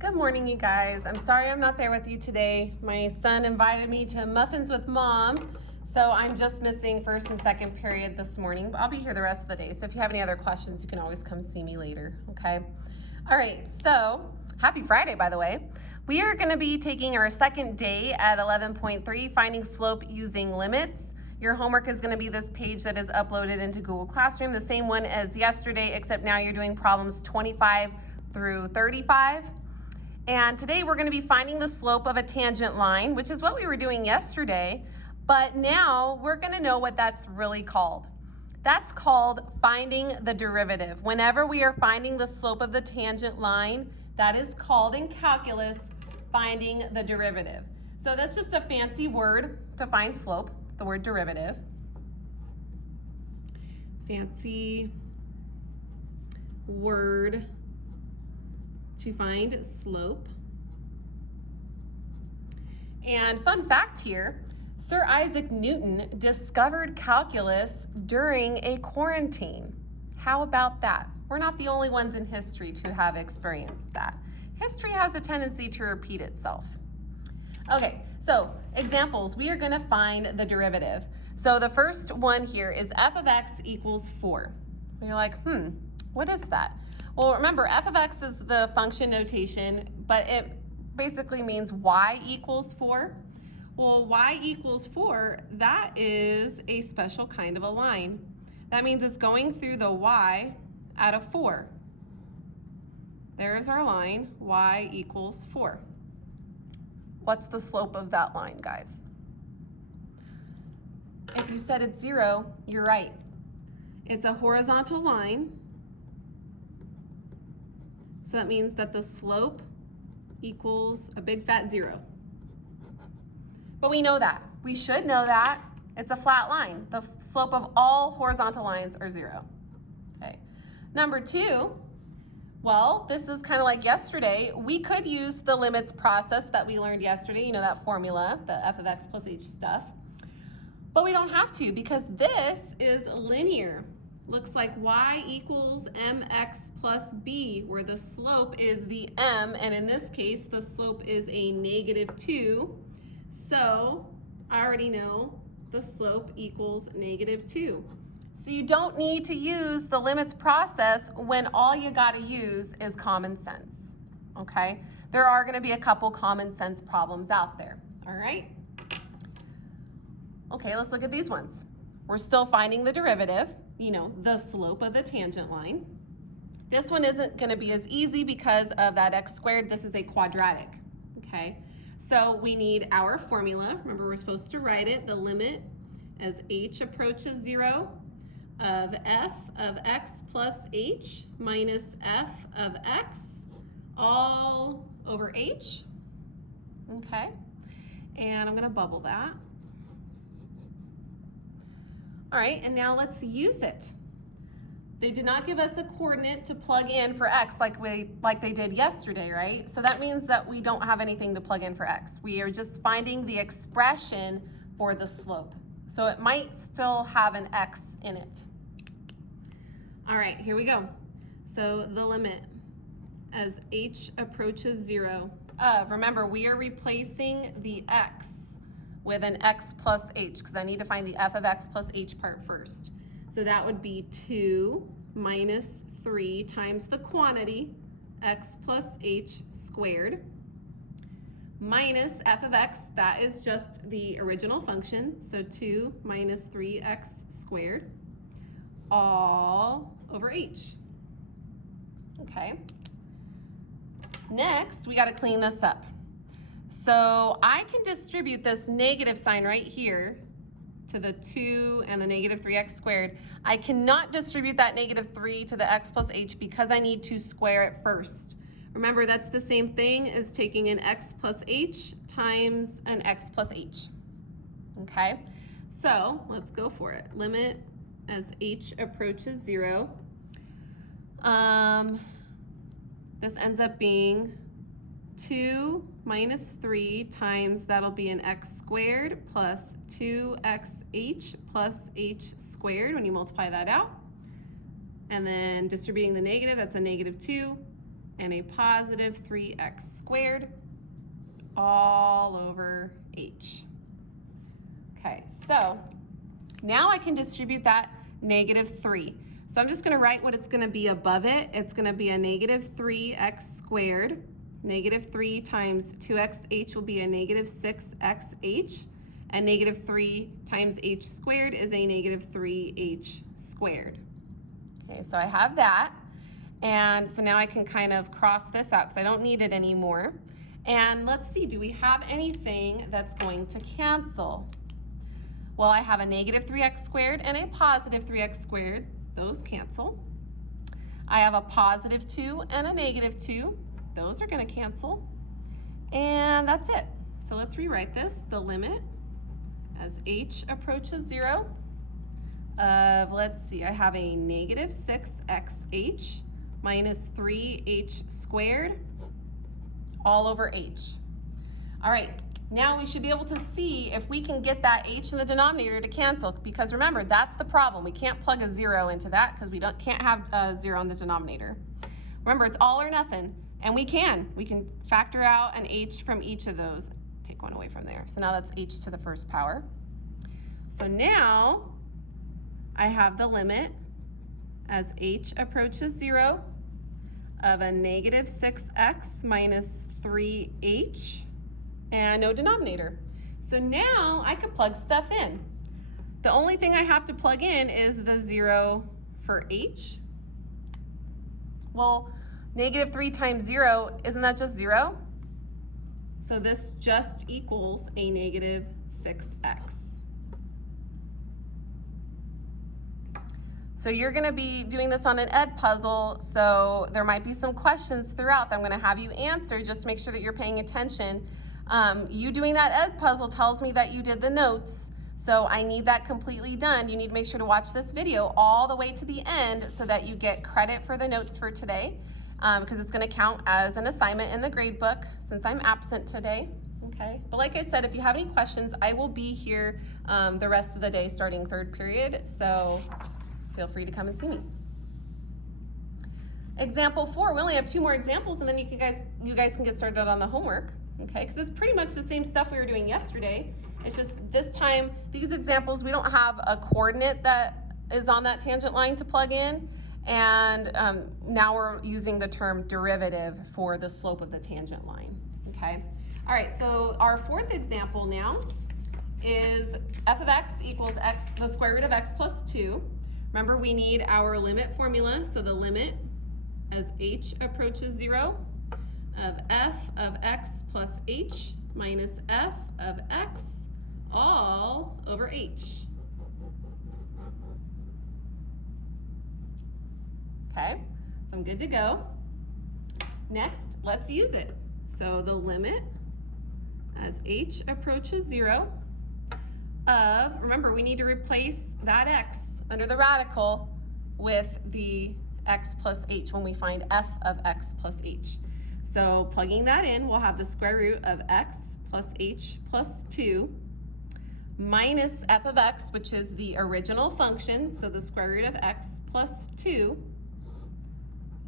Good morning, you guys. I'm sorry I'm not there with you today. My son invited me to Muffins with Mom, so I'm just missing first and second period this morning, but I'll be here the rest of the day. So if you have any other questions, you can always come see me later, okay? All right, so happy Friday, by the way. We are gonna be taking our second day at 11.3, finding slope using limits. Your homework is gonna be this page that is uploaded into Google Classroom, the same one as yesterday, except now you're doing problems 25 through 35. And today we're going to be finding the slope of a tangent line, which is what we were doing yesterday, but now we're going to know what that's really called. That's called finding the derivative. Whenever we are finding the slope of the tangent line, that is called in calculus finding the derivative. So that's just a fancy word to find slope, the word derivative. Fancy word to find slope. And fun fact here, Sir Isaac Newton discovered calculus during a quarantine. How about that? We're not the only ones in history to have experienced that. History has a tendency to repeat itself. Okay, so examples, we are gonna find the derivative. So the first one here is f of x equals 4. And you're like, what is that? Well, remember, f of x is the function notation, but it basically means y equals 4. Well, y equals 4, that is a special kind of a line. That means it's going through the y at a 4. There's our line, y equals 4. What's the slope of that line, guys? If you said it's 0, you're right. It's a horizontal line. So that means that the slope equals a big fat 0. But we know that. We should know that. It's a flat line. The slope of all horizontal lines are 0. Okay. Number 2, well, this is kind of like yesterday. We could use the limits process that we learned yesterday, you know, that formula, the f of x plus h stuff. But we don't have to because this is linear. Looks like y equals mx plus b, where the slope is the m, and in this case, the slope is a -2. So I already know the slope equals -2. So you don't need to use the limits process when all you gotta use is common sense, okay? There are gonna be a couple common sense problems out there, all right? Okay, let's look at these ones. We're still finding the derivative, you know, the slope of the tangent line. This one isn't gonna be as easy because of that x squared. This is a quadratic, okay? So we need our formula. Remember, we're supposed to write it, the limit as h approaches 0 of f of x plus h minus f of x all over h, okay? And I'm gonna bubble that. All right, and now let's use it. They did not give us a coordinate to plug in for x like they did yesterday, right? So that means that we don't have anything to plug in for x. We are just finding the expression for the slope. So it might still have an x in it. All right, here we go. So the limit as h approaches 0 of, remember, we are replacing the x with an x plus h, because I need to find the f of x plus h part first. So that would be 2 minus 3 times the quantity, x plus h squared, minus f of x, that is just the original function, so 2 minus 3x squared, all over h. Okay. Next, we got to clean this up. So I can distribute this negative sign right here to the 2 and the -3x squared. I cannot distribute that -3 to the x plus h because I need to square it first. Remember, that's the same thing as taking an x plus h times an x plus h. Okay, so let's go for it. Limit as h approaches 0. This ends up being 2 minus 3 times, that'll be an x squared plus 2xh plus h squared when you multiply that out. And then distributing the negative, that's a -2. and a positive 3x squared all over h. Okay, so now I can distribute that negative 3. So I'm just going to write what it's going to be above it. It's going to be a negative 3x squared. Negative 3 times 2xh will be a negative 6xh. And negative 3 times h squared is a negative 3h squared. Okay, so I have that. And so now I can kind of cross this out because I don't need it anymore. And let's see, do we have anything that's going to cancel? Well, I have a negative 3x squared and a positive 3x squared. Those cancel. I have a positive 2 and a negative 2. Those are going to cancel. And that's it. So let's rewrite this. The limit as h approaches 0 of, let's see, I have a negative 6xh minus 3h squared all over h. All right. Now we should be able to see if we can get that h in the denominator to cancel, because remember, that's the problem. We can't plug a 0 into that because we can't have a 0 in the denominator. Remember, it's all or nothing, and we can factor out an h from each of those. Take one away from there. So now that's h to the first power. So now I have the limit as h approaches 0 of a negative 6x minus 3h. And no denominator. So now I can plug stuff in. The only thing I have to plug in is the 0 for h. Well, negative 3 times 0, isn't that just 0? So this just equals a negative 6x. So you're going to be doing this on an ed puzzle, so there might be some questions throughout that I'm going to have you answer. Just make sure that you're paying attention. You doing that ed puzzle tells me that you did the notes, so I need that completely done. You need to make sure to watch this video all the way to the end so that you get credit for the notes for today, because it's going to count as an assignment in the grade book since I'm absent today. Okay, but like I said, if you have any questions, I will be here the rest of the day starting third period, so feel free to come and see me. Example 4, we only have 2 more examples, and then you guys can get started on the homework. Okay, because it's pretty much the same stuff we were doing yesterday. It's just this time, these examples, we don't have a coordinate that is on that tangent line to plug in. And now we're using the term derivative for the slope of the tangent line. Okay, all right, so our 4th example now is f of x equals x, the square root of x plus 2. Remember, we need our limit formula, so the limit as h approaches 0 of f of x plus h minus f of x all over h. Okay, so I'm good to go. Next, let's use it. So the limit as h approaches 0 of, remember, we need to replace that x under the radical with the x plus h when we find f of x plus h. So plugging that in, we'll have the square root of x plus h plus 2 minus f of x, which is the original function, so the square root of x plus 2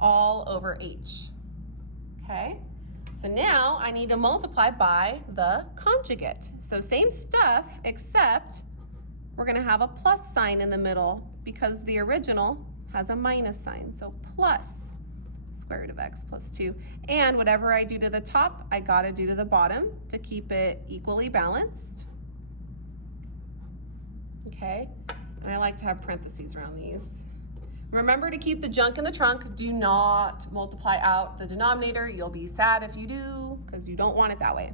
all over h. Okay, so now I need to multiply by the conjugate. So same stuff, except we're going to have a plus sign in the middle because the original has a minus sign, so plus square root of x plus 2. And whatever I do to the top, I got to do to the bottom to keep it equally balanced. Okay, and I like to have parentheses around these. Remember to keep the junk in the trunk. Do not multiply out the denominator. You'll be sad if you do because you don't want it that way.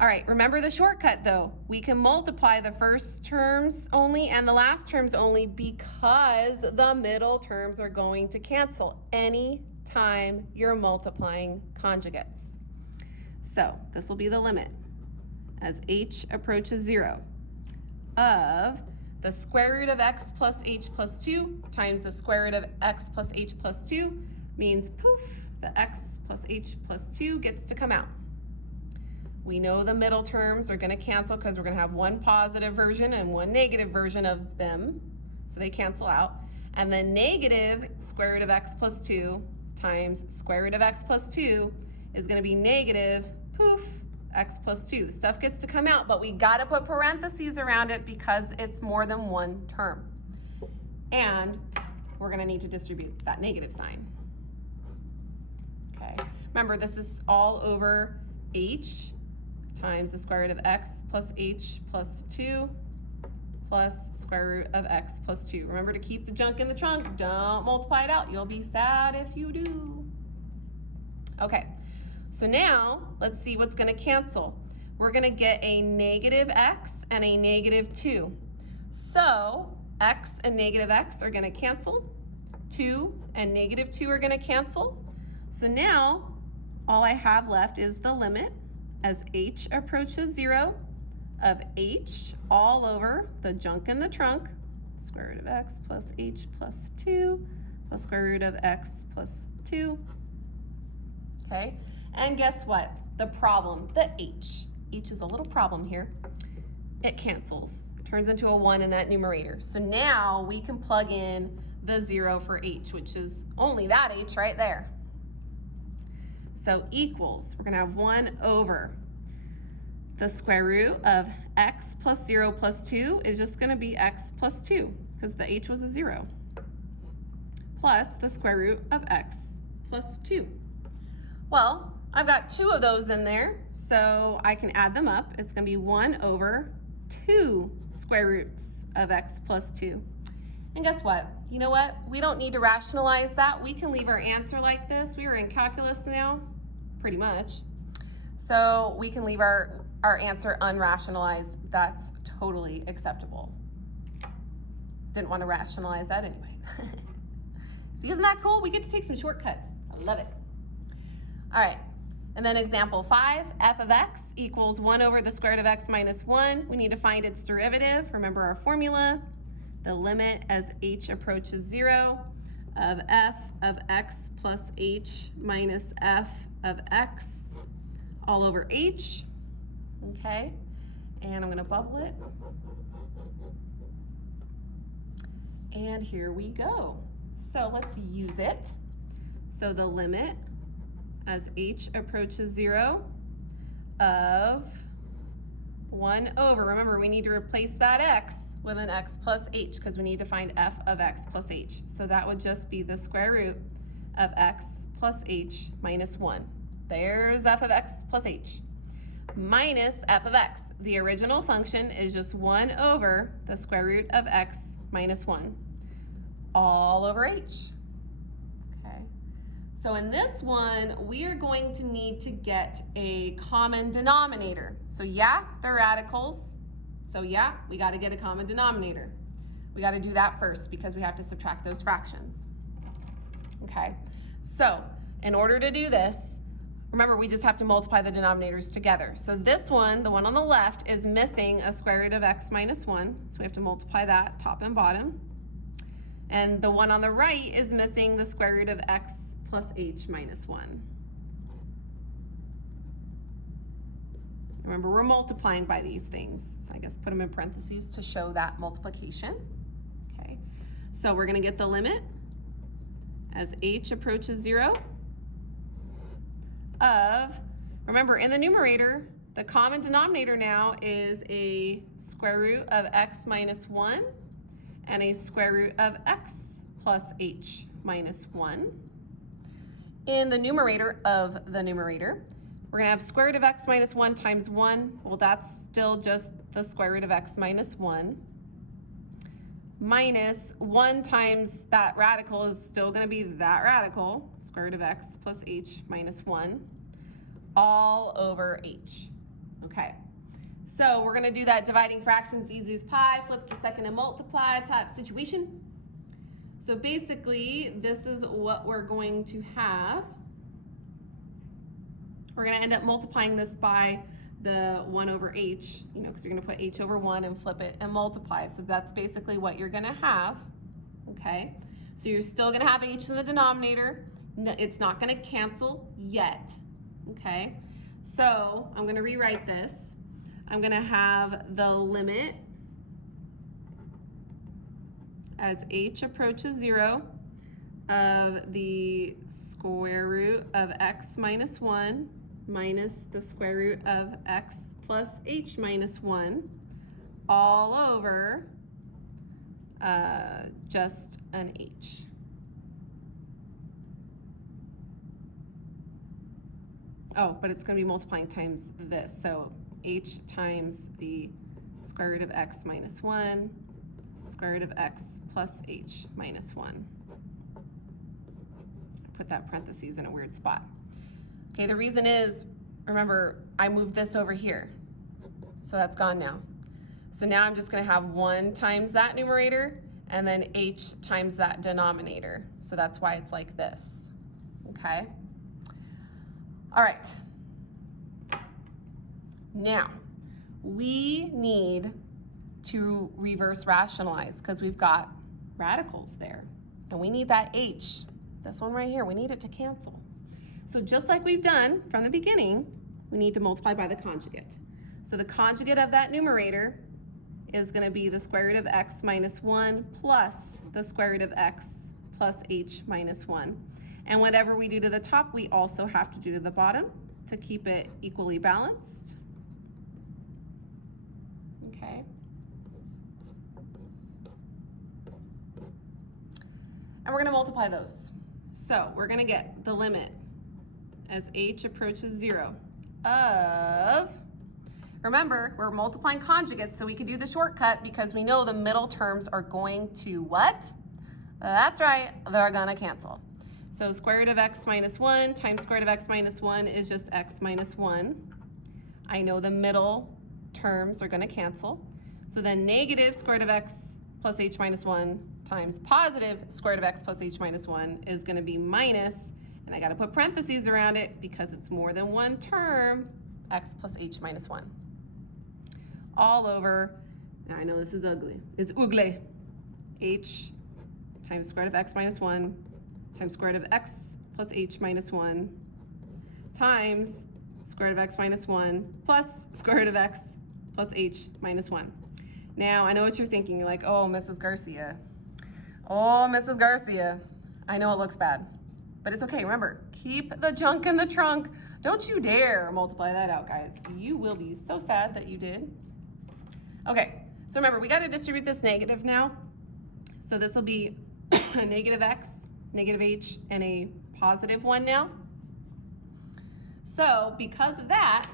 All right, remember the shortcut though. We can multiply the first terms only and the last terms only because the middle terms are going to cancel any time you're multiplying conjugates. So this will be the limit as h approaches 0 of the square root of x plus h plus 2 times the square root of x plus h plus 2 means poof, the x plus h plus 2 gets to come out. We know the middle terms are going to cancel because we're going to have one positive version and one negative version of them, so they cancel out. And then negative square root of x plus 2 times square root of x plus 2 is going to be negative, poof, x plus 2. The stuff gets to come out, but we got to put parentheses around it because it's more than one term. And we're going to need to distribute that negative sign. Okay. Remember, this is all over h times the square root of x plus h plus 2 plus square root of x plus 2. Remember to keep the junk in the trunk. Don't multiply it out. You'll be sad if you do. Okay, so now let's see what's going to cancel. We're going to get a negative x and a negative 2. So x and negative x are going to cancel. 2 and negative 2 are going to cancel. So now all I have left is the limit as h approaches 0 of h all over the junk in the trunk, square root of x plus h plus 2 plus square root of x plus 2. Okay, and guess what? The problem, the h is a little problem here. It cancels, turns into a 1 in that numerator. So now we can plug in the 0 for h, which is only that h right there. So equals, we're going to have 1 over the square root of x plus 0 plus 2 is just going to be x plus 2 because the h was a 0 plus the square root of x plus 2. Well, I've got 2 of those in there, so I can add them up. It's going to be 1 over 2 square roots of x plus 2. And guess what? You know what? We don't need to rationalize that. We can leave our answer like this. We are in calculus now, pretty much. So we can leave our answer unrationalized. That's totally acceptable. Didn't want to rationalize that anyway. See, isn't that cool? We get to take some shortcuts. I love it. All right, and then example 5, f of x equals 1 over the square root of x minus 1. We need to find its derivative. Remember our formula. The limit as h approaches 0 of f of x plus h minus f of x all over h. Okay, and I'm going to bubble it. And here we go. So let's use it. So the limit as h approaches 0 of 1 over, remember we need to replace that x with an x plus h because we need to find f of x plus h. So that would just be the square root of x plus h minus 1. There's f of x plus h. Minus f of x. The original function is just 1 over the square root of x minus 1 all over h. Okay. So in this one, we are going to need to get a common denominator. So yeah, they're radicals. So yeah, we got to get a common denominator. We got to do that first because we have to subtract those fractions. Okay. So in order to do this, remember, we just have to multiply the denominators together. So this one, the one on the left, is missing a square root of x minus 1. So we have to multiply that top and bottom. And the one on the right is missing the square root of x plus h minus 1. Remember, we're multiplying by these things. So I guess put them in parentheses to show that multiplication. Okay. So we're going to get the limit as h approaches 0. Of, remember in the numerator, the common denominator now is a square root of x minus 1 and a square root of x plus h minus 1. In the numerator of the numerator, we're going to have square root of x minus 1 times 1. Well, that's still just the square root of x minus 1. Minus 1 times that radical is still going to be that radical, square root of x plus h minus 1, all over h. Okay, so we're going to do that dividing fractions easy as pie, flip the second and multiply type situation. So basically, this is what we're going to have. We're going to end up multiplying this by the 1 over h, you know, because you're going to put h over 1 and flip it and multiply. So that's basically what you're going to have, okay? So you're still going to have h in the denominator. No, it's not going to cancel yet, okay? So I'm going to rewrite this. I'm going to have the limit as h approaches 0 of the square root of x minus 1 minus the square root of x plus h minus 1 all over just an h. Oh, but it's going to be multiplying times this. So h times the square root of x minus 1, square root of x plus h minus 1. Put that parentheses in a weird spot. Okay, the reason is, remember, I moved this over here. So that's gone now. So now I'm just going to have 1 times that numerator and then h times that denominator. So that's why it's like this. Okay? All right. Now, we need to reverse rationalize because we've got radicals there. And we need that h, this one right here, we need it to cancel. So just like we've done from the beginning, we need to multiply by the conjugate. So the conjugate of that numerator is going to be the square root of x minus 1 plus the square root of x plus h minus 1. And whatever we do to the top, we also have to do to the bottom to keep it equally balanced. Okay. And we're going to multiply those. So we're going to get the limit as h approaches 0 of, remember, we're multiplying conjugates, so we can do the shortcut because we know the middle terms are going to what? That's right, they're going to cancel. So square root of x minus 1 times square root of x minus 1 is just x minus 1. I know the middle terms are going to cancel. So then negative square root of x plus h minus 1 times positive square root of x plus h minus 1 is going to be minus, and I got to put parentheses around it because it's more than one term, x plus h minus 1. All over, now I know this is ugly, it's ugly, h times square root of x minus 1 times square root of x plus h minus 1 times square root of x minus 1 plus square root of x plus h minus 1. Now, I know what you're thinking. You're like, oh, Mrs. Garcia. Oh, Mrs. Garcia. I know it looks bad, but it's okay. Remember, keep the junk in the trunk. Don't you dare multiply that out, guys. You will be so sad that you did. Okay, so remember, we got to distribute this negative now. So this will be a negative x, negative h, and a positive 1 now. So because of that,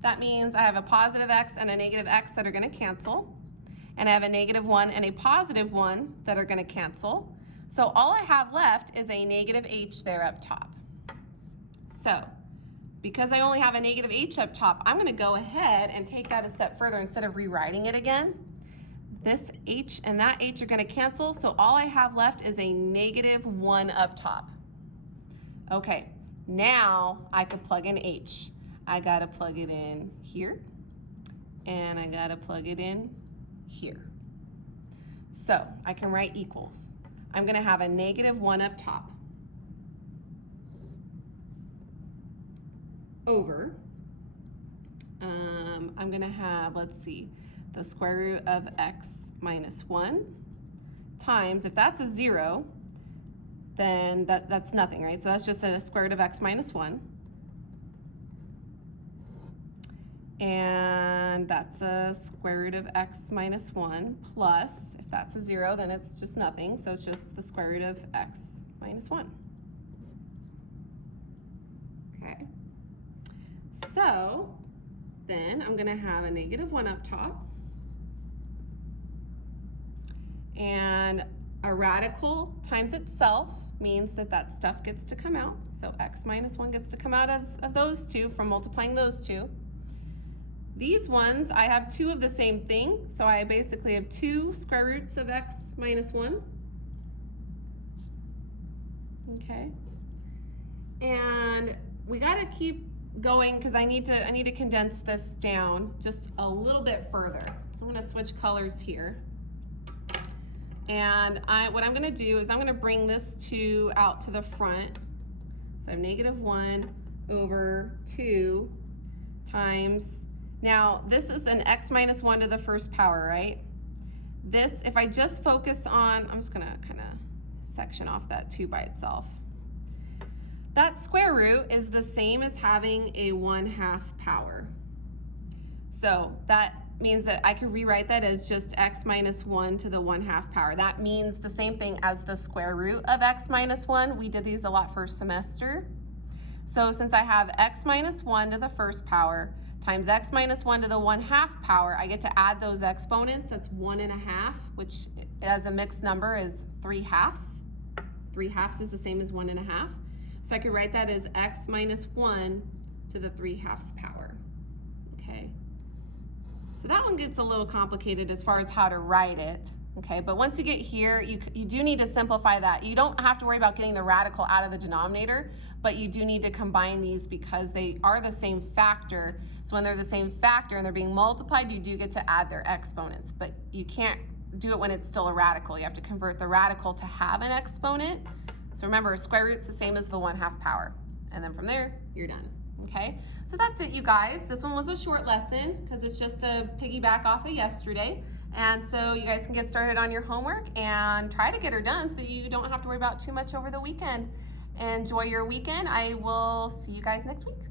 that means I have a positive x and a negative x that are going to cancel. And I have a negative 1 and a positive 1 that are going to cancel. So all I have left is a negative h there up top. So because I only have a negative h up top, I'm going to go ahead and take that a step further instead of rewriting it again. This h and that h are going to cancel, so all I have left is a negative 1 up top. Okay, now I could plug in h. I got to plug it in here, and I got to plug it in here. So I can write equals. I'm going to have a negative 1 up top over, I'm going to have, let's see, the square root of x minus 1 times, if that's a 0, then that's nothing, right? So that's just a square root of x minus 1. And that's a square root of x minus 1 plus, if that's a 0, then it's just nothing. So it's just the square root of x minus 1. Okay. So then I'm going to have a negative 1 up top. And a radical times itself means that that stuff gets to come out. So x minus 1 gets to come out of those two from multiplying those two. These ones, I have 2 of the same thing. So I basically have 2 square roots of x minus 1. Okay. And we got to keep going because I need to condense this down just a little bit further. So I'm going to switch colors here. And what I'm going to do is I'm going to bring this 2 out to the front. So I have negative 1 over 2 times, now this is an x minus 1 to the first power, right? This, if I just focus on, I'm just going to kind of section off that 2 by itself. That square root is the same as having a 1/2 power. So that means that I can rewrite that as just x minus 1 to the 1/2 power. That means the same thing as the square root of x minus 1. We did these a lot first semester. So since I have x minus 1 to the first power times x minus 1 to the 1/2 power, I get to add those exponents. That's 1/2, which as a mixed number is 3/2. 3/2 is the same as 1/2. So I could write that as x minus 1 to the 3/2 power. Okay. So that one gets a little complicated as far as how to write it, okay? But once you get here, you do need to simplify that. You don't have to worry about getting the radical out of the denominator, but you do need to combine these because they are the same factor. So when they're the same factor and they're being multiplied, you do get to add their exponents, but you can't do it when it's still a radical. You have to convert the radical to have an exponent. So remember, square root's the same as the 1/2 power. And then from there, you're done. Okay, so that's it, you guys. This one was a short lesson because it's just a piggyback off of yesterday. And so you guys can get started on your homework and try to get her done so that you don't have to worry about too much over the weekend. Enjoy your weekend. I will see you guys next week.